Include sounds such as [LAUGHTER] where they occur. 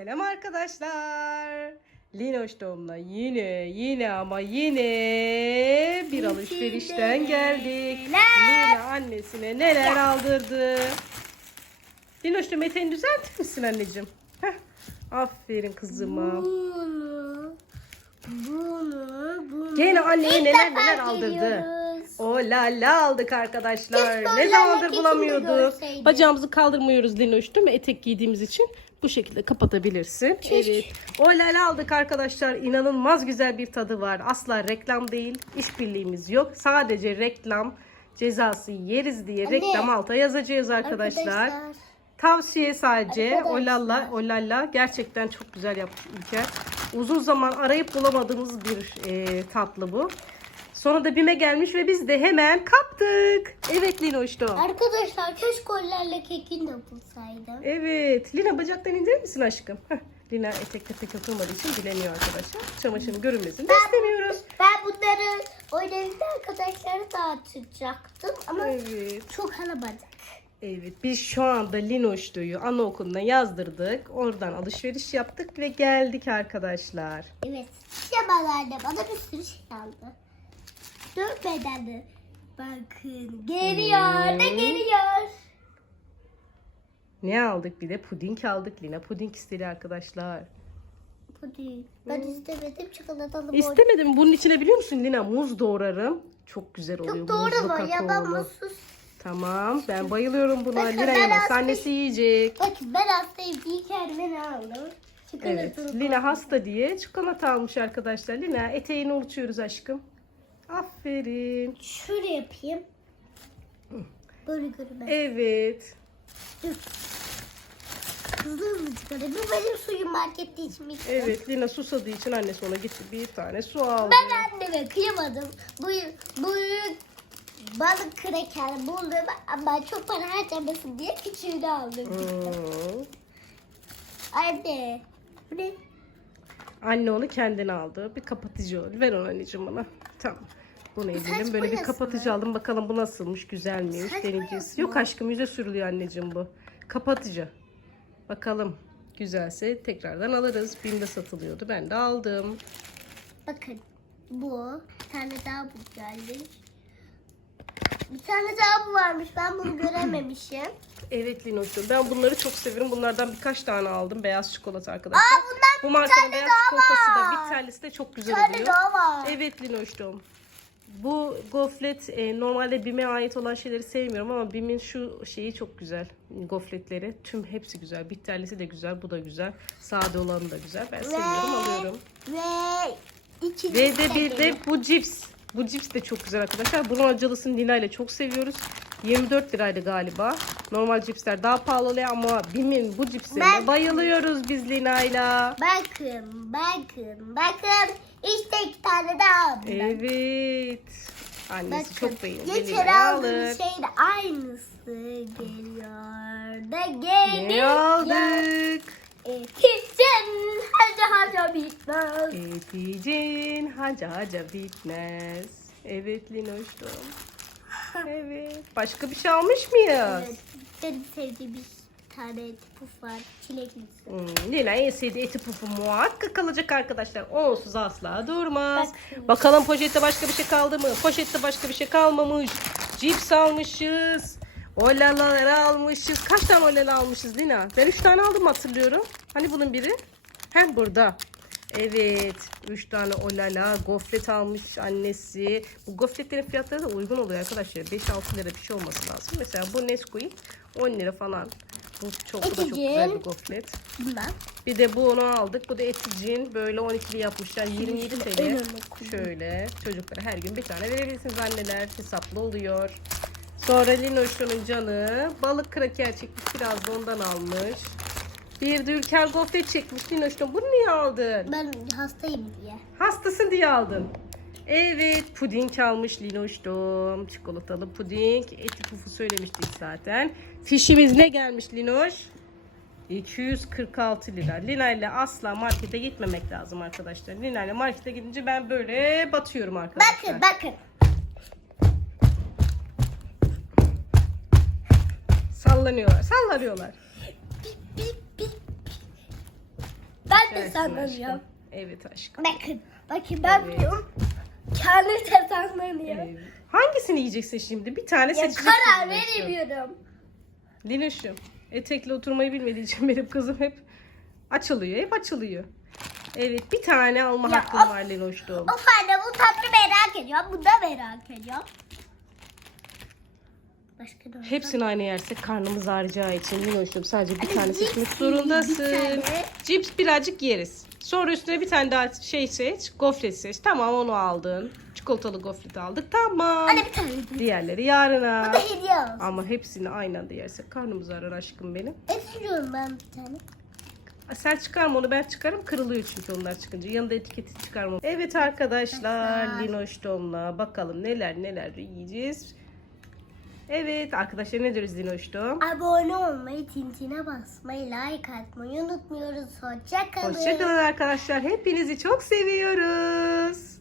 Selam arkadaşlar. Linoş Dom'la yine yine ama yine bir alışverişten geldik. Lina annesine neler aldırdı. Linoş Dom eteğini düzeltir misin anneciğim? Heh. Aferin kızıma. Bunu, bunu, bunu. Gene anneye neler neler aldırdı. geliyoruz. O la la aldık arkadaşlar. Ne zamandır bulamıyorduk. Bacağımızı kaldırmıyoruz Linoş değil mi? Etek giydiğimiz için bu şekilde kapatabilirsin. Keşke. Evet. O la la aldık arkadaşlar. İnanılmaz güzel bir tadı var. Asla reklam değil. İşbirliğimiz yok. Sadece reklam cezası yeriz diye Anne. reklam alta yazacağız arkadaşlar. Tavsiye sadece. Arkadaşlar. Olalla, olalla. Gerçekten çok güzel yapmış İlker. Uzun zaman arayıp bulamadığımız bir e, tatlı bu. Sonra da BİM'e gelmiş ve biz de hemen kaptık. Evet Linoş'tu. Arkadaşlar keşke kollarla kekin yapılsaydı. Evet. Lina bacaktan indirir misin aşkım? Heh. Lina etekte pek yapılmadığı için bilemiyor arkadaşlar. Çamaşırın görünmesini de istemiyoruz. Ben bunları oynayınca arkadaşlara dağıtacaktım ama Evet. çok alamadık. Evet. Biz şu anda Linoş'tuyu anaokuluna yazdırdık. Oradan alışveriş yaptık ve geldik arkadaşlar. Evet. Şemalar da bana bir sürü şey aldı. Dört bedenli. Bakın geliyor da Hmm. geliyor. Ne aldık bir de puding aldık. Lina puding istedi arkadaşlar. Puding. Ben istemedim çikolatalı bol. İstemedim. Bunun içine biliyor musun Lina muz doğrarım. Çok güzel oluyor. Çok doğru Muzlu var ya ben kakaolu. mutsuz. Tamam. Ben bayılıyorum buna. Bakın Lina ben yemez. hastayım. Annesi yiyecek. Bakın ben hastayım. İyi kendime aldım. Evet. Çikolatalı Lina bol. hasta diye çikolata almış arkadaşlar. Lina eteğini uçuyoruz aşkım. Aferin. Şöyle yapayım. Böyle görünmez. Evet. Hızlı hızlı çıkarayım. Bu benim suyum markette içmek. Evet. Lina susadığı için annesi ona gitti bir tane su aldı. Ben anneme kıyamadım. Bu, bu balık kreker buldum ama çok para harcamasın diye küçüğünü aldım. Hmm. Anne. Bu ne? Anne onu kendine aldı. Bir kapatıcı oldu. Ver onu anneciğim bana. Tamam. Saç edelim. Böyle bir kapatıcı aldım. Bakalım bu nasılmış. Güzel miymiş? Saç Deneyeceğiz. Yok aşkım yüze sürülüyor anneciğim bu. Kapatıcı. Bakalım. Güzelse tekrardan alırız. Bim'de satılıyordu. Ben de aldım. Bakın bu. Bir tane daha bu geldi. Bir tane daha bu varmış. Ben bunu [CLEARS THROAT] görememişim. Evet Linoş'um. Ben bunları çok severim. Bunlardan birkaç tane aldım. Beyaz çikolata arkadaşlar. Aa bundan bu bir markanın beyaz çikolatası da bir tanesi de çok Bir güzel tane oluyor. daha var. Evet Linoş'um. Bu goflet e, normalde BİM'e ait olan şeyleri sevmiyorum ama BİM'in şu şeyi çok güzel. Gofletleri. Tüm hepsi güzel. Bitterlisi de güzel. Bu da güzel. Sade olanı da güzel. Ben seviyorum alıyorum. Ve ikinci Ve de bir de bu cips. Bu cips de çok güzel arkadaşlar. Bunun acılısını Lina ile çok seviyoruz. 24 liraydı galiba. Normal cipsler daha pahalı oluyor ama BİM'in bu cipslerine Ben- bayılıyoruz biz Lina ile. Bakın, bakın, bakın. İşte iki tane daha aldım ben. Evet. Annesi Bakın, çok beğendi. geçen Lina'ya aldığım alır. şeyin aynısı geliyor da. Ne aldık? Etikten harca harca bitmez. Eticin haca haca bitmez. Evet Linoş'tum. Evet. Başka bir şey almış mıyız? Evet, benim sevdiğim bir tane puf var. Çileklisi. Hmm, Lina en sevdiği eti pufu muhakkak kalacak arkadaşlar. Onsuz asla durmaz. Bakın. Bakalım poşette başka bir şey kaldı mı? Poşette başka bir şey kalmamış. Cips almışız. Olalaları almışız. Kaç tane olala almışız Lina? Ben 3 tane aldım hatırlıyorum. Hani bunun biri? Hem burada. Evet. 3 tane olala. Gofret almış annesi. Bu gofretlerin fiyatları da uygun oluyor arkadaşlar. 5-6 lira bir şey olması lazım. Mesela bu Nesquik 10 lira falan. Bu çok, bu da çok güzel bir gofret. Bundan. Bir de bu onu aldık. Bu da eticin. Böyle 12'li yapmışlar. 27 TL. Şöyle çocuklara her gün bir tane verebilirsiniz anneler. Hesaplı oluyor. Sonra Linoş'un canı balık kraker çekmiş. Biraz da ondan almış. Bir de Ülker gofret çekmiş. Linoş'un bunu niye aldın? Ben hastayım diye. Hastasın diye aldın. Evet puding almış Linoş'tum. Çikolatalı puding. Eti pufu söylemiştik zaten. Fişimiz ne gelmiş Linoş? 246 lira. Lina ile asla markete gitmemek lazım arkadaşlar. Lina ile markete gidince ben böyle batıyorum arkadaşlar. Bakın bakın. Sallanıyorlar. Sallanıyorlar. Bip bip. Ben de saklanıyorum. Evet aşkım. Bakın. Bakın ben Evet. biliyorum. Kendim de saklanıyorum. Evet. Hangisini yiyeceksin şimdi? Bir tane Ya seçeceksin. karar Linoş'um. veremiyorum. Linoş'um. Etekle oturmayı bilmediği için benim kızım hep açılıyor. Hep açılıyor. Evet bir tane alma Ya, hakkın of. var Linoş'um. Of anne bu tatlı merak ediyorum. Bu da merak ediyorum. Başka oldu? Hepsini aynı yersek karnımız ağrıyacağı için Linoş'um sadece bir tane cips seçmek zorundasın. bir tane. Cips birazcık yeriz. Sonra üstüne bir tane daha şey seç. Gofret seç. Tamam onu aldın. Çikolatalı gofret aldık. Tamam. Anne bir tane. Bu Diğerleri yarına. da hediye olsun. Ama hepsini aynı anda yersek karnımız ağrır aşkım benim. Esiyorum ben bir tane. Sen çıkarma onu ben çıkarım kırılıyor çünkü onlar çıkınca. Yanında etiketi çıkarma. Evet arkadaşlar Arkadaşlar. Linoş Dom'la bakalım neler neler yiyeceğiz. Evet arkadaşlar ne diyoruz Linoş Dom? Abone olmayı, tintine basmayı, like atmayı unutmuyoruz. Hoşça kalın. Hoşçakalın arkadaşlar. Hepinizi çok seviyoruz.